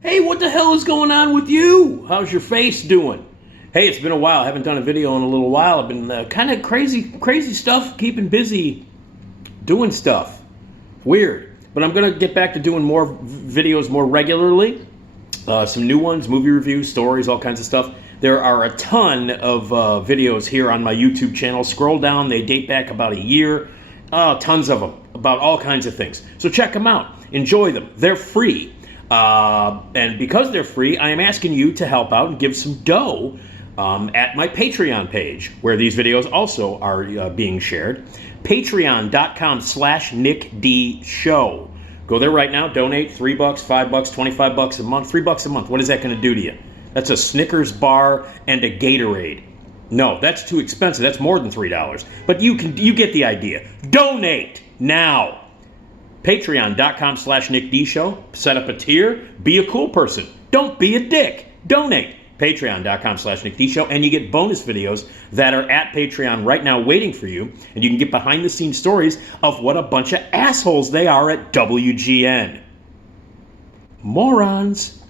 Hey, what the hell is going on with you? How's your face doing? Hey, it's been a while. I haven't done a video in a little while. I've been kind of crazy stuff, keeping busy doing stuff. Weird. But I'm going to get back to doing more videos more regularly. Some new ones, movie reviews, stories, all kinds of stuff. There are a ton of videos here on my YouTube channel. Scroll down, they date back about a year. Tons of them about all kinds of things. So check them out. Enjoy them. They're free. And because they're free, I am asking you to help out and give some dough at my Patreon page, where these videos also are being shared. Patreon.com/NickDShow. Go there right now. Donate $3, $5, $25 a month. $3 a month. What is that going to do to you? That's a Snickers bar and a Gatorade. No, that's too expensive. That's more than $3. But you get the idea. Donate now. Patreon.com/NickDShow. Set up a tier. Be a cool person. Don't be a dick. Donate. Patreon.com/NickDShow. And you get bonus videos that are at Patreon right now waiting for you. And you can get behind the scenes stories of what a bunch of assholes they are at WGN. Morons.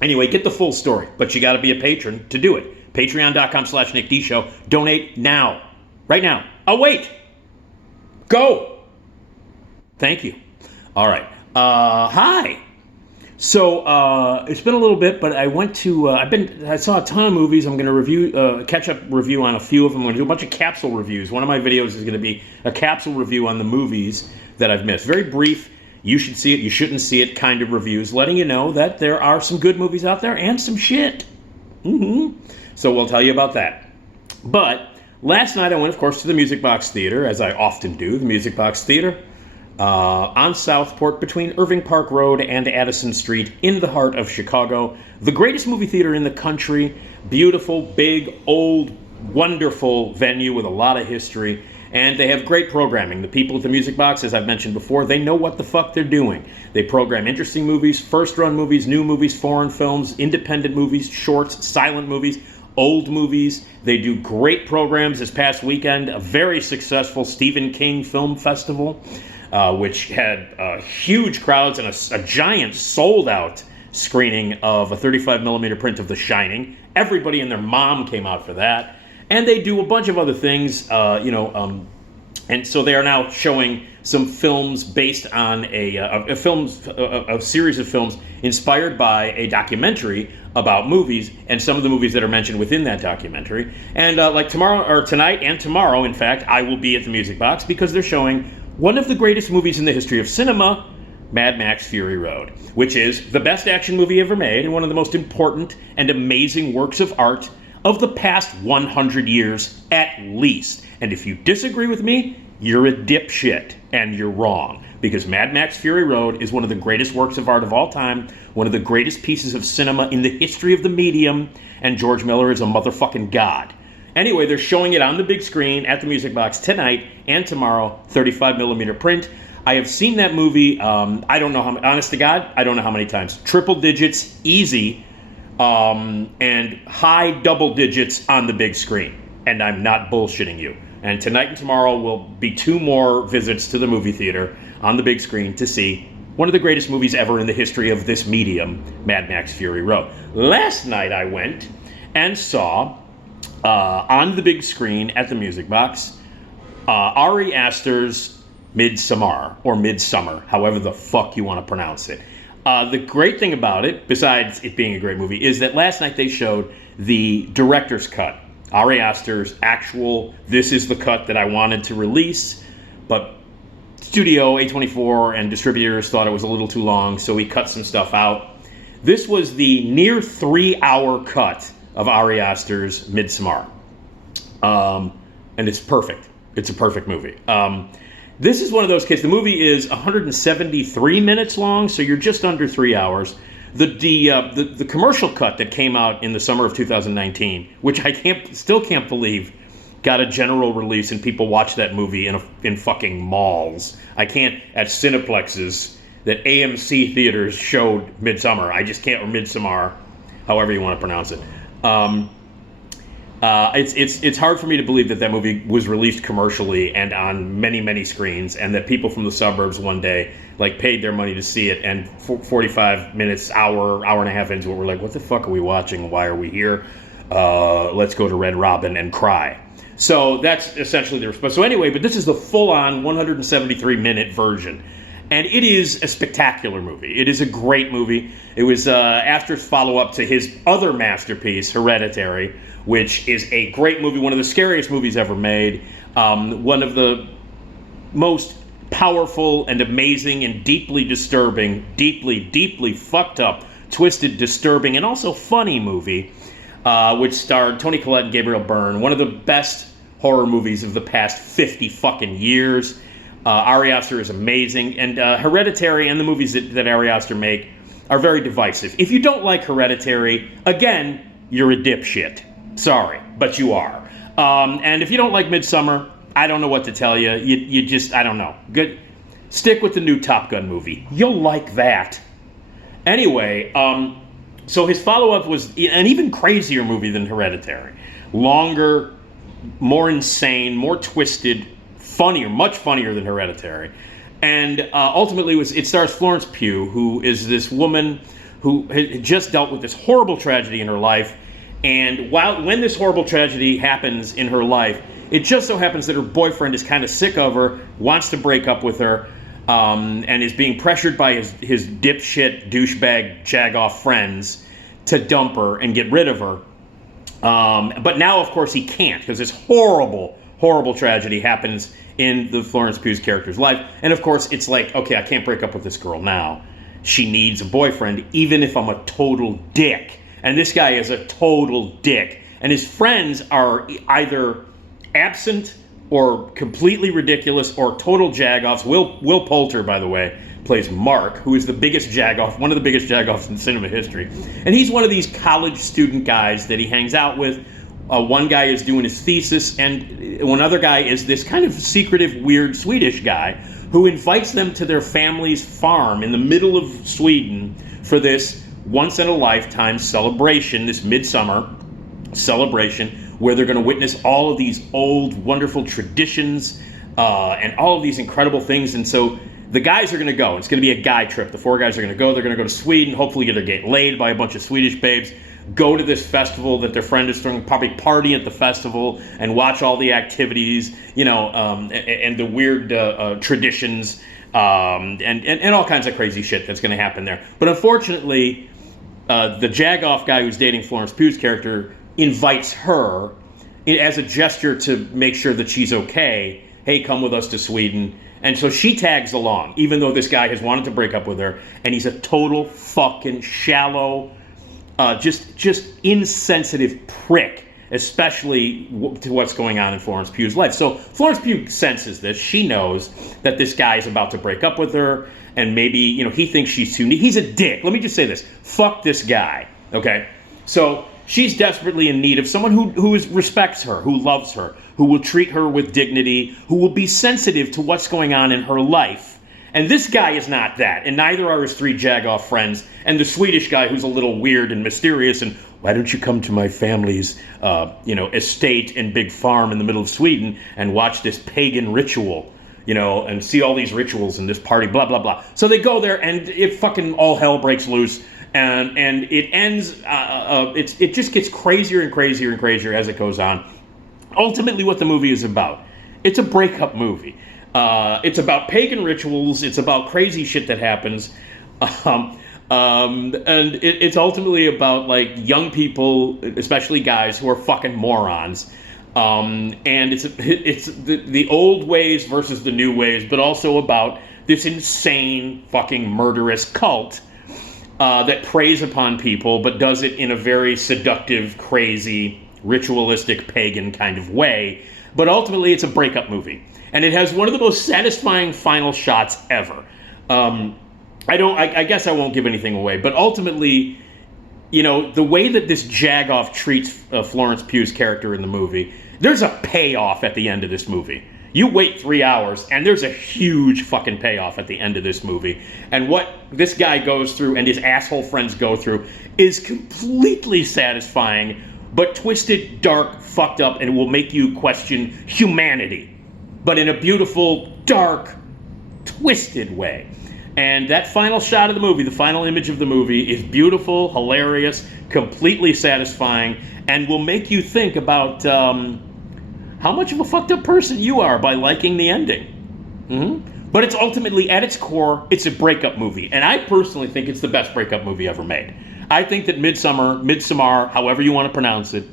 Anyway, get the full story. But you got to be a patron to do it. Patreon.com/NickDShow. Donate now. Right now. Oh, wait. Go. Thank you. All right. Hi. So it's been a little bit, but I went to. I saw a ton of movies. I'm going to review, catch-up review on a few of them. I'm going to do a bunch of capsule reviews. One of my videos is going to be a capsule review on the movies that I've missed. Very brief. You should see it. You shouldn't see it. Kind of reviews, letting you know that there are some good movies out there and some shit. So we'll tell you about that. But last night I went, of course, to the Music Box Theater, as I often do. The Music Box Theater. On Southport between Irving Park Road and Addison Street in the heart of Chicago. The greatest movie theater in the country. Beautiful, big, old, wonderful venue with a lot of history. And they have great programming. The people at the Music Box, as I've mentioned before, they know what the fuck they're doing. They program interesting movies, first-run movies, new movies, foreign films, independent movies, shorts, silent movies, old movies. They do great programs. This past weekend, a very successful Stephen King Film Festival, which had huge crowds and a giant sold-out screening of a 35mm print of The Shining. Everybody and their mom came out for that. And they do a bunch of other things, and so they are now showing some films based on a series of films inspired by a documentary about movies, and some of the movies that are mentioned within that documentary. And like tonight and tomorrow, in fact, I will be at the Music Box because they're showing one of the greatest movies in the history of cinema, Mad Max Fury Road, which is the best action movie ever made and one of the most important and amazing works of art of the past 100 years at least. And if you disagree with me, you're a dipshit, and you're wrong. Because Mad Max Fury Road is one of the greatest works of art of all time, one of the greatest pieces of cinema in the history of the medium, and George Miller is a motherfucking god. Anyway, they're showing it on the big screen at the Music Box tonight and tomorrow, 35mm print. I have seen that movie, I don't know how many, honest to God, I don't know how many times. Triple digits, easy, and high double digits on the big screen. And I'm not bullshitting you. And tonight and tomorrow will be 2 more visits to the movie theater on the big screen to see one of the greatest movies ever in the history of this medium, Mad Max Fury Road. Last night I went and saw, on the big screen at the Music Box, Ari Aster's Midsommar, or Midsummer, however the fuck you want to pronounce it. The great thing about it, besides it being a great movie, is that last night they showed the director's cut. Ari Aster's actual, this is the cut that I wanted to release, but studio, A24, and distributors thought it was a little too long, so we cut some stuff out. This was the near 3-hour cut of Ari Aster's Midsommar. And it's perfect. It's a perfect movie. This is one of those cases. The movie is 173 minutes long, so you're just under 3 hours. The commercial cut that came out in the summer of 2019, which I still can't believe, got a general release and people watch that movie in fucking malls. I can't, at Cineplexes, that AMC theaters showed Midsommar. I just can't, or Midsommar, however you want to pronounce it. It's hard for me to believe that that movie was released commercially and on many screens, and that people from the suburbs one day like paid their money to see it, and 45 minutes, hour and a half into it, we're like, what the fuck are we watching? Why are we here? Let's go to Red Robin and cry. So that's essentially the response. So anyway, but this is the full-on 173-minute version. And it is a spectacular movie. It is a great movie. It was Astor's follow-up to his other masterpiece, Hereditary, which is a great movie, one of the scariest movies ever made, one of the most powerful and amazing and deeply disturbing, deeply fucked up, twisted, disturbing, and also funny movie, which starred Toni Collette and Gabriel Byrne, one of the best horror movies of the past 50 fucking years. Ari Aster is amazing, and Hereditary and the movies that Ari Aster make are very divisive. If you don't like Hereditary, again, you're a dipshit. Sorry, but you are. And if you don't like Midsommar, I don't know what to tell you. You just, I don't know. Good. Stick with the new Top Gun movie. You'll like that. Anyway, so his follow-up was an even crazier movie than Hereditary. Longer, more insane, more twisted, funnier, much funnier than Hereditary. And ultimately, it stars Florence Pugh, who is this woman who had just dealt with this horrible tragedy in her life. And when this horrible tragedy happens in her life, it just so happens that her boyfriend is kind of sick of her, wants to break up with her, and is being pressured by his dipshit, douchebag, jag-off friends to dump her and get rid of her. But now, of course, he can't, because this horrible tragedy happens in the Florence Pugh's character's life. And, of course, it's like, okay, I can't break up with this girl now. She needs a boyfriend, even if I'm a total dick. And this guy is a total dick. And his friends are either absent or completely ridiculous or total jagoffs. Will Poulter, by the way, plays Mark, who is the biggest jagoff, one of the biggest jagoffs in cinema history. And he's one of these college student guys that he hangs out with. One guy is doing his thesis, and one other guy is this kind of secretive, weird Swedish guy who invites them to their family's farm in the middle of Sweden for this once-in-a-lifetime celebration, this Midsommar celebration, where they're going to witness all of these old, wonderful traditions and all of these incredible things. And so the guys are going to go. It's going to be a guy trip. The four guys are going to go. They're going to go to Sweden, hopefully get laid by a bunch of Swedish babes, go to this festival that their friend is throwing, probably party at the festival and watch all the activities, and the weird traditions and all kinds of crazy shit that's going to happen there. But unfortunately, the jagoff guy who's dating Florence Pugh's character invites her as a gesture to make sure that she's okay. Hey, come with us to Sweden. And so she tags along, even though this guy has wanted to break up with her, and he's a total fucking shallow, just insensitive prick, especially to what's going on in Florence Pugh's life. So Florence Pugh senses this. She knows that this guy is about to break up with her, and maybe, he thinks she's too neat. He's a dick. Let me just say this. Fuck this guy, okay? So she's desperately in need of someone who respects her, who loves her, who will treat her with dignity, who will be sensitive to what's going on in her life. And this guy is not that, and neither are his three jagoff friends, and the Swedish guy who's a little weird and mysterious, and why don't you come to my family's, estate and big farm in the middle of Sweden and watch this pagan ritual, and see all these rituals and this party, blah, blah, blah. So they go there, and it fucking all hell breaks loose, and it ends, it just gets crazier and crazier and crazier as it goes on. Ultimately, what the movie is about, it's a breakup movie. It's about pagan rituals. It's about crazy shit that happens. And it's ultimately about, like, young people, especially guys, who are fucking morons. And it's the old ways versus the new ways, but also about this insane fucking murderous cult that preys upon people, but does it in a very seductive, crazy, ritualistic, pagan kind of way. But ultimately, it's a breakup movie. And it has one of the most satisfying final shots ever. I guess I won't give anything away, but ultimately, the way that this jagoff treats Florence Pugh's character in the movie, there's a payoff at the end of this movie. You wait 3 hours, and there's a huge fucking payoff at the end of this movie. And what this guy goes through and his asshole friends go through is completely satisfying but twisted, dark, fucked up, and it will make you question humanity, but in a beautiful, dark, twisted way. And that final shot of the movie, the final image of the movie, is beautiful, hilarious, completely satisfying, and will make you think about how much of a fucked up person you are by liking the ending. But it's ultimately, at its core, it's a breakup movie. And I personally think it's the best breakup movie ever made. I think that Midsommar, however you want to pronounce it,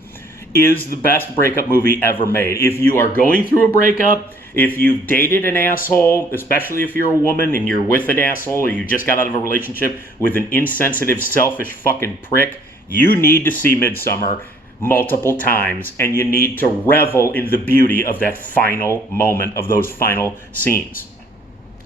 is the best breakup movie ever made. If you are going through a breakup, if you've dated an asshole, especially if you're a woman and you're with an asshole, or you just got out of a relationship with an insensitive, selfish fucking prick, you need to see Midsommar multiple times, and you need to revel in the beauty of that final moment, of those final scenes.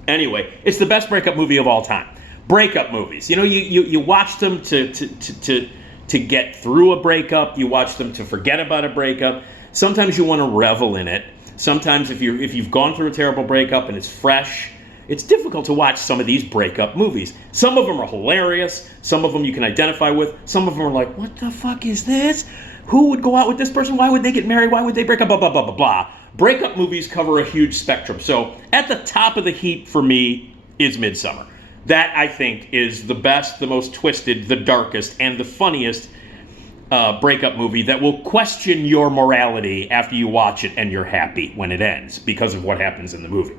Anyway, it's the best breakup movie of all time. Breakup movies, you watch them to get through a breakup. You watch them to forget about a breakup. Sometimes you want to revel in it. Sometimes if you've gone through a terrible breakup and it's fresh, it's difficult to watch some of these breakup movies. Some of them are hilarious. Some of them you can identify with. Some of them are like, what the fuck is this? Who would go out with this person? Why would they get married? Why would they break up? Blah, blah, blah, blah, blah. Breakup movies cover a huge spectrum. So at the top of the heap for me is Midsommar. That, I think, is the best, the most twisted, the darkest, and the funniest breakup movie that will question your morality after you watch it and you're happy when it ends because of what happens in the movie.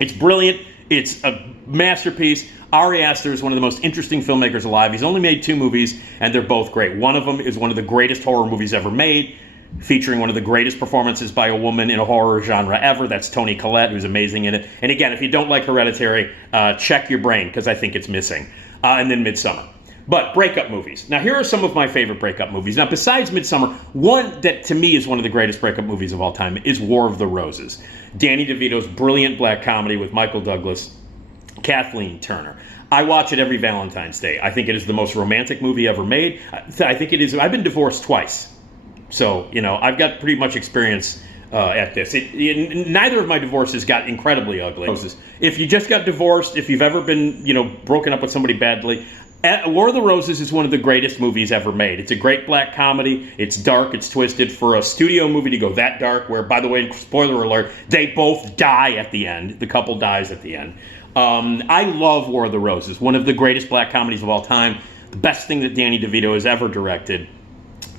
It's brilliant. It's a masterpiece. Ari Aster is one of the most interesting filmmakers alive. He's only made 2 movies, and they're both great. One of them is one of the greatest horror movies ever made, featuring one of the greatest performances by a woman in a horror genre ever. That's Toni Collette, who's amazing in it. And again, if you don't like Hereditary, check your brain, because I think it's missing. And then Midsommar. But breakup movies. Now, here are some of my favorite breakup movies. Now, besides Midsommar, one that to me is one of the greatest breakup movies of all time is War of the Roses. Danny DeVito's brilliant black comedy with Michael Douglas, Kathleen Turner. I watch it every Valentine's Day. I think it is the most romantic movie ever made. I think it is. I've been divorced twice. So, I've got pretty much experience at this. Neither of my divorces got incredibly ugly. If you just got divorced, if you've ever been, broken up with somebody badly, War of the Roses is one of the greatest movies ever made. It's a great black comedy. It's dark. It's twisted. For a studio movie to go that dark, where, by the way, spoiler alert, they both die at the end. The couple dies at the end. I love War of the Roses, one of the greatest black comedies of all time. The best thing that Danny DeVito has ever directed.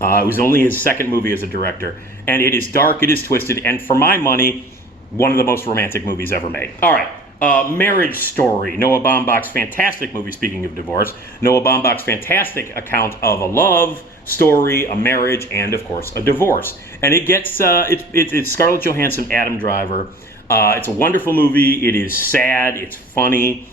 It was only his second movie as a director. And it is dark, it is twisted, and for my money, one of the most romantic movies ever made. All right. Marriage Story, Noah Baumbach's fantastic movie, speaking of divorce. Noah Baumbach's fantastic account of a love story, a marriage, and, of course, a divorce. And it gets, it's Scarlett Johansson, Adam Driver. It's a wonderful movie. It is sad. It's funny.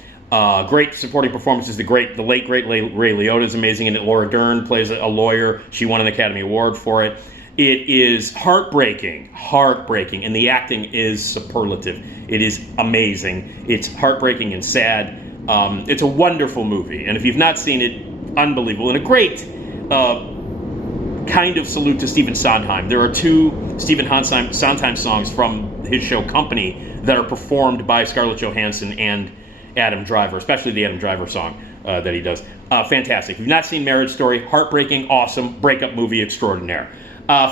Great supporting performances. The late, great Ray Liotta is amazing in it. Laura Dern plays a lawyer. She won an Academy Award for it. It is heartbreaking, and the acting is superlative. It is amazing. It's heartbreaking and sad. It's a wonderful movie, and if you've not seen it, unbelievable. And a great kind of salute to Stephen Sondheim. There are 2 Stephen Sondheim songs from his show Company that are performed by Scarlett Johansson and Adam Driver, especially the Adam Driver song that he does. Fantastic. If you've not seen Marriage Story, heartbreaking, awesome, breakup movie extraordinaire.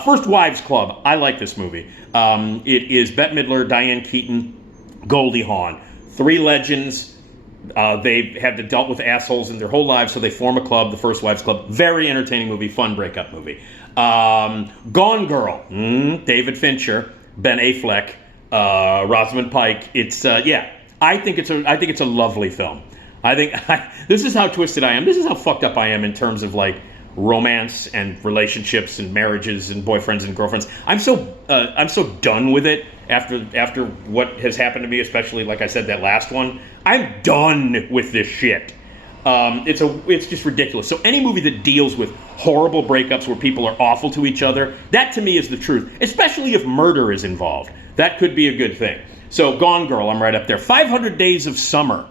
First Wives Club. I like this movie. It is Bette Midler, Diane Keaton, Goldie Hawn. 3 legends. They have dealt with assholes in their whole lives, so they form a club, the First Wives Club. Very entertaining movie, fun breakup movie. Gone Girl. David Fincher, Ben Affleck, Rosamund Pike. It's I think it's a lovely film. This is how twisted I am. This is how fucked up I am in terms of like romance and relationships and marriages and boyfriends and girlfriends. I'm so done with it after what has happened to me, especially like I said, that last one. I'm done with this shit. It's just ridiculous. So any movie that deals with horrible breakups where people are awful to each other, that to me is the truth, especially if murder is involved. That could be a good thing. So Gone Girl, I'm right up there. 500 Days of Summer,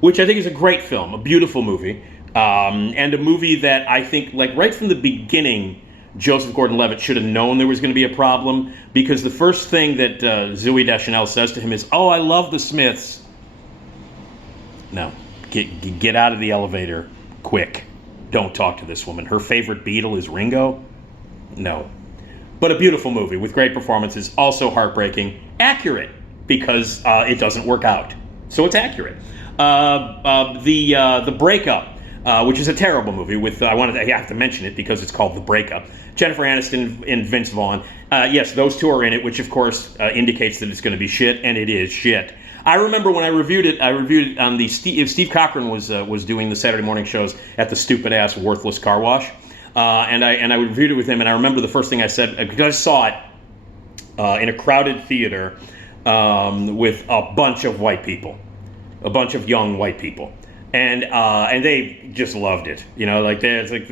which I think is a great film, a beautiful movie. And a movie that I think, like, right from the beginning, Joseph Gordon-Levitt should have known there was going to be a problem, because the first thing that Zooey Deschanel says to him is, "Oh, I love the Smiths." No, get out of the elevator, quick. Don't talk to this woman. Her favorite Beatle is Ringo? No. But a beautiful movie with great performances, also heartbreaking, accurate because it doesn't work out. So it's accurate. The Breakup, which is a terrible movie with, I have to mention it because it's called The Breakup. Jennifer Aniston and Vince Vaughn. Yes, those two are in it, which of course indicates that it's going to be shit, and it is shit. I remember when I reviewed it on the Steve Cochran was doing the Saturday morning shows at the stupid ass worthless car wash. And I reviewed it with him, and I remember the first thing I said, because I saw it in a crowded theater with a bunch of white people, a bunch of young white people, and they just loved it. You know, like there's like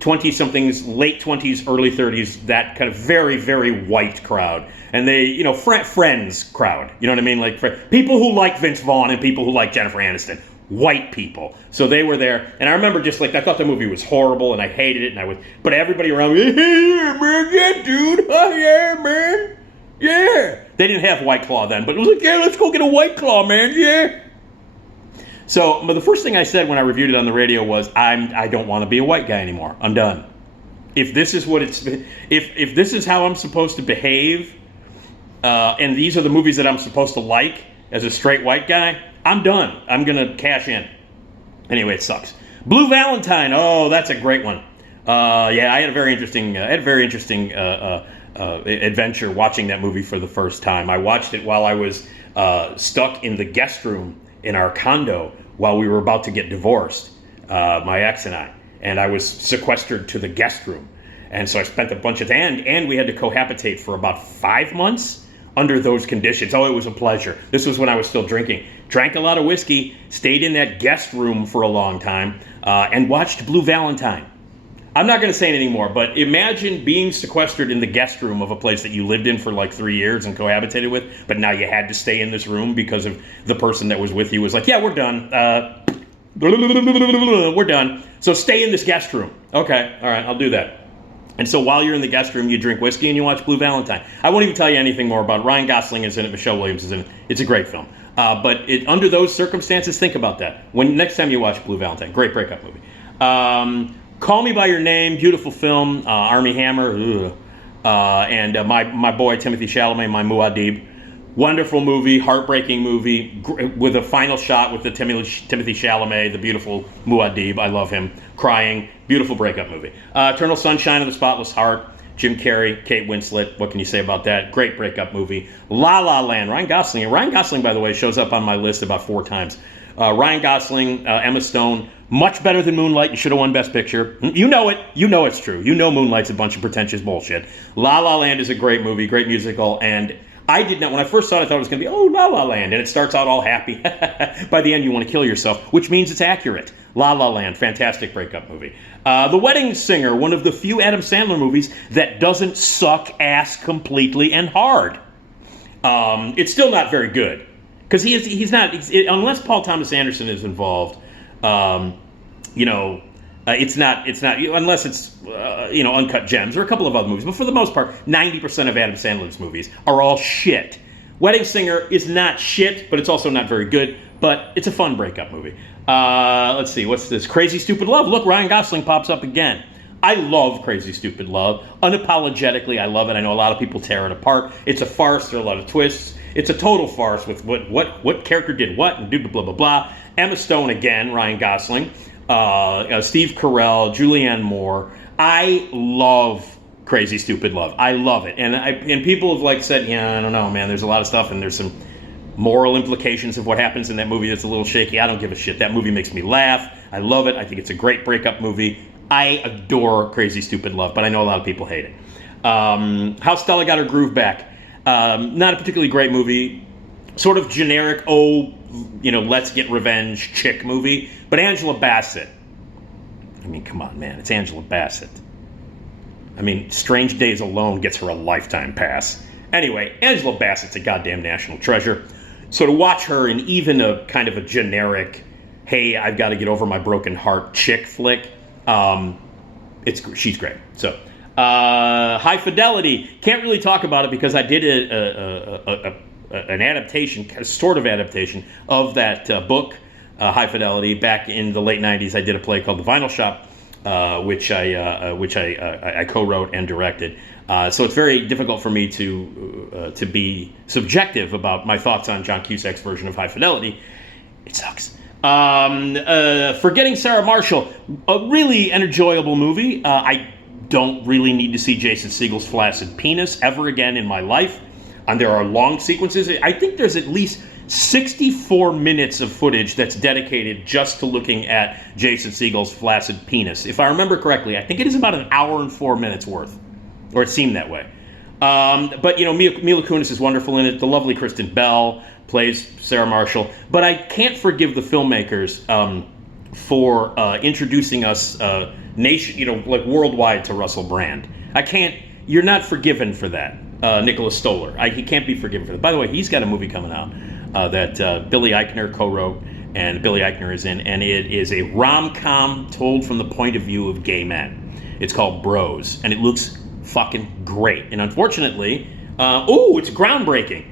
20-somethings, late 20s, early 30s, that kind of very, very white crowd, and they, you know, friends crowd. You know what I mean? Like people who like Vince Vaughn and people who like Jennifer Aniston. White people. So they were there, and I remember just like, I thought the movie was horrible, and I hated it, but everybody around me, yeah, man, yeah, dude, oh, yeah, man, yeah. They didn't have White Claw then, but it was like, yeah, let's go get a White Claw, man, yeah. So, but the first thing I said when I reviewed it on the radio was, I don't want to be a white guy anymore. I'm done. If this is what if this is how I'm supposed to behave, and these are the movies that I'm supposed to like as a straight white guy, I'm done. I'm going to cash in. Anyway, it sucks. Blue Valentine. Oh, that's a great one. Yeah, I had a very interesting adventure watching that movie for the first time. I watched it while I was stuck in the guest room in our condo while we were about to get divorced, my ex and I was sequestered to the guest room. And so I spent a bunch of time, and we had to cohabitate for about 5 months under those conditions. Oh, it was a pleasure. This was when I was still drinking. Drank a lot of whiskey, stayed in that guest room for a long time, and watched Blue Valentine. I'm not going to say anything more, but imagine being sequestered in the guest room of a place that you lived in for like 3 years and cohabitated with, but now you had to stay in this room because of the person that was with you was like, yeah, we're done. We're done. So stay in this guest room. Okay, all right, I'll do that. And so while you're in the guest room, you drink whiskey and you watch Blue Valentine. I won't even tell you anything more about it. Ryan Gosling is in it. Michelle Williams is in it. It's a great film. But under those circumstances, think about that. When next time you watch Blue Valentine, great breakup movie. Call Me by Your Name, beautiful film. Armie Hammer, and my boy Timothée Chalamet, my Muad'Dib. Wonderful movie, heartbreaking movie, with a final shot with the Timothée Chalamet, the beautiful Muad'Dib. I love him. Crying, beautiful breakup movie. Eternal Sunshine of the Spotless Heart, Jim Carrey, Kate Winslet. What can you say about that? Great breakup movie. La La Land, Ryan Gosling. And Ryan Gosling, by the way, shows up on my list about 4 times. Ryan Gosling, Emma Stone, much better than Moonlight. You should have won Best Picture. You know it. You know it's true. You know Moonlight's a bunch of pretentious bullshit. La La Land is a great movie, great musical, and I did not, when I first saw it, I thought it was going to be, oh, La La Land, and it starts out all happy. By the end, you want to kill yourself, which means it's accurate. La La Land, fantastic breakup movie. The Wedding Singer, one of the few Adam Sandler movies that doesn't suck ass completely and hard. It's still not very good, because he's not, unless Paul Thomas Anderson is involved, it's not unless it's Uncut Gems or a couple of other movies, but for the most part 90% of Adam Sandler's movies are all shit. Wedding Singer is not shit, but it's also not very good, but it's a fun breakup movie. Let's see, what's this? Crazy Stupid Love. Look, Ryan Gosling pops up again. I love Crazy Stupid Love. Unapologetically, I love it. I know a lot of people tear it apart. It's a farce. There are a lot of twists. It's a total farce with what character did what and blah blah blah. Emma Stone again, Ryan Gosling. Steve Carell, Julianne Moore. I love Crazy Stupid Love. I love it, and people have said, yeah, I don't know, man. There's a lot of stuff, and there's some moral implications of what happens in that movie that's a little shaky. I don't give a shit. That movie makes me laugh. I love it. I think it's a great breakup movie. I adore Crazy Stupid Love, but I know a lot of people hate it. How Stella Got Her Groove Back. Not a particularly great movie. Sort of generic, let's get revenge chick movie. But Angela Bassett. I mean, come on, man. It's Angela Bassett. I mean, Strange Days alone gets her a lifetime pass. Anyway, Angela Bassett's a goddamn national treasure. So to watch her in even a kind of a generic, hey, I've got to get over my broken heart chick flick, she's great. So, High Fidelity. Can't really talk about it because I did an adaptation, sort of adaptation of that book, High Fidelity. Back in the late 90s, I did a play called The Vinyl Shop. which I co-wrote and directed. So it's very difficult for me to be subjective about my thoughts on John Cusack's version of High Fidelity. It sucks. Forgetting Sarah Marshall, a really enjoyable movie. I don't really need to see Jason Segel's flaccid penis ever again in my life. And there are long sequences. I think there's at least 64 minutes of footage that's dedicated just to looking at Jason Segel's flaccid penis. If I remember correctly, I think it is about an hour and 4 minutes worth, or it seemed that way. But, you know, Mila Kunis is wonderful in it. The lovely Kristen Bell plays Sarah Marshall. But I can't forgive the filmmakers for introducing us like worldwide to Russell Brand. I can't. You're not forgiven for that, Nicholas Stoller. He can't be forgiven for that. By the way, he's got a movie coming out that Billy Eichner co-wrote, and Billy Eichner is in, and it is a rom-com told from the point of view of gay men. It's called Bros, and it looks fucking great. And unfortunately, it's groundbreaking.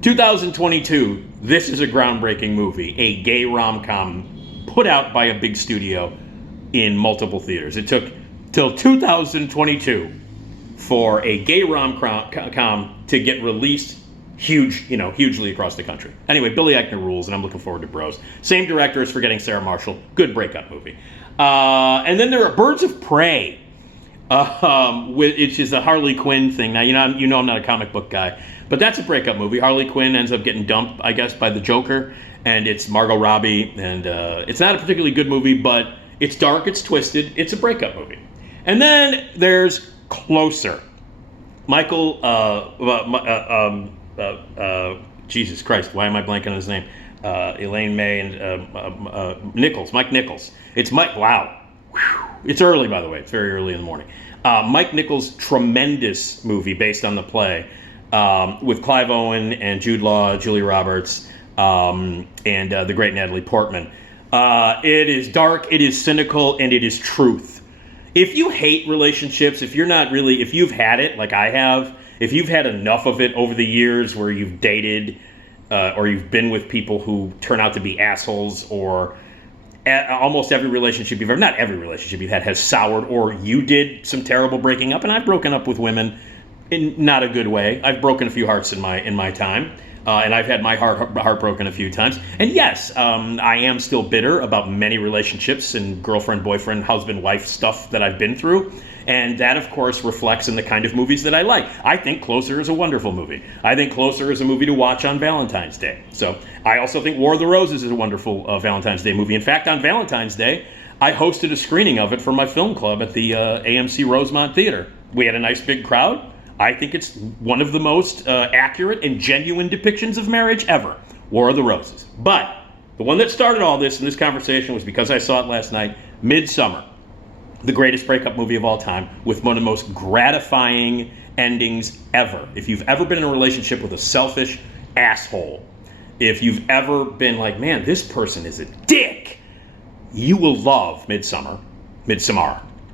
2022, this is a groundbreaking movie, a gay rom-com put out by a big studio in multiple theaters. It took till 2022 for a gay rom-com to get released hugely across the country. Anyway, Billy Eichner rules, and I'm looking forward to Bros. Same director as Forgetting Sarah Marshall. Good breakup movie. And then there are Birds of Prey, which is a Harley Quinn thing. Now, you know I'm not a comic book guy, but that's a breakup movie. Harley Quinn ends up getting dumped, I guess, by the Joker, and it's Margot Robbie, and it's not a particularly good movie, but it's dark, it's twisted, it's a breakup movie. And then there's Closer. Jesus Christ, why am I blanking on his name? Elaine May and Nichols, Mike Nichols. It's Mike, wow. Whew. It's early, by the way. It's very early in the morning. Mike Nichols' tremendous movie based on the play with Clive Owen and Jude Law, Julia Roberts, and the great Natalie Portman. It is dark, it is cynical, and it is truth. If you hate relationships, if you've had it like I have, if you've had enough of it over the years where you've dated or you've been with people who turn out to be assholes, or almost every relationship you've ever, not every relationship you've had has soured, or you did some terrible breaking up, and I've broken up with women in not a good way. I've broken a few hearts in my time. And I've had my heart broken a few times. And yes, I am still bitter about many relationships and girlfriend, boyfriend, husband, wife stuff that I've been through. And that, of course, reflects in the kind of movies that I like. I think Closer is a wonderful movie. I think Closer is a movie to watch on Valentine's Day. So I also think War of the Roses is a wonderful Valentine's Day movie. In fact, on Valentine's Day, I hosted a screening of it for my film club at the AMC Rosemont Theater. We had a nice big crowd. I think it's one of the most accurate and genuine depictions of marriage ever, War of the Roses. But the one that started all this in this conversation was, because I saw it last night, Midsommar, the greatest breakup movie of all time, with one of the most gratifying endings ever. If you've ever been in a relationship with a selfish asshole, if you've ever been like, man, this person is a dick, you will love Midsommar,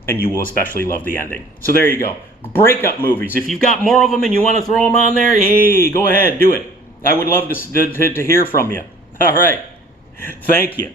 and you will especially love the ending. So there you go. Breakup movies. If you've got more of them and you want to throw them on there, hey, go ahead, do it. I would love to hear from you. All right. Thank you.